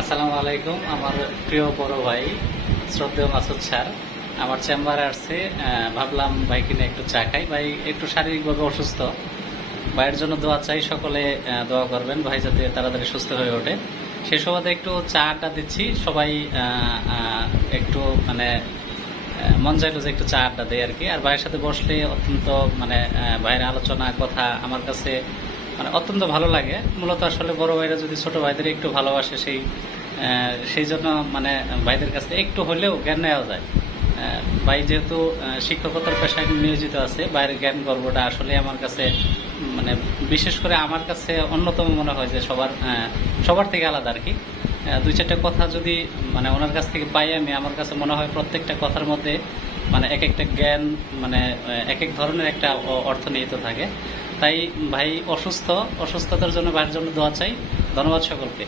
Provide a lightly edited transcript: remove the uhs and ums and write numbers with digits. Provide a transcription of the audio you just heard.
আসসালামু আলাইকুম। আমার প্রিয় বড় ভাই শ্রদ্ধেয় মাসুদ স্যার আমার চেম্বারে আসছে। ভাবলাম ভাইকে নিয়ে একটু চা খাই। ভাই একটু শারীরিকভাবে অসুস্থ, ভাইয়ের জন্য দোয়া চাই। সকলে দোয়া করবেন ভাই যাতে তাড়াতাড়ি সুস্থ হয়ে ওঠে। সে সুবাদে একটু চাটা দিচ্ছি। সবাই একটু মানে মন চাইলো যে একটু চা আড্ডা দেয় আর কি। আর ভাইয়ের সাথে বসলে অত্যন্ত ভাইয়ের আলোচনা কথা আমার কাছে অত্যন্ত ভালো লাগে। মূলত আসলে বড় ভাইরা যদি ছোট ভাইদের একটু ভালোবাসে সেই জন্য ভাইদের কাছে একটু হলেও জ্ঞান নেওয়া যায়। ভাই যেহেতু শিক্ষকতার পেশায় নিয়োজিত আছে, ভাইয়ের জ্ঞান গর্বটা আসলে আমার কাছে মানে বিশেষ করে আমার কাছে অন্যতম মনে হয় যে সবার থেকে আলাদা আর কি। দুই চারটা কথা যদি ওনার কাছ থেকে পাই আমি, আমার কাছে মনে হয় প্রত্যেকটা কথার মধ্যে এক একটা জ্ঞান এক এক ধরনের একটা অর্থ নিহিত থাকে। তাই ভাই অসুস্থতার জন্য ভাইয়ের জন্য দোয়া চাই। ধন্যবাদ সকলকে।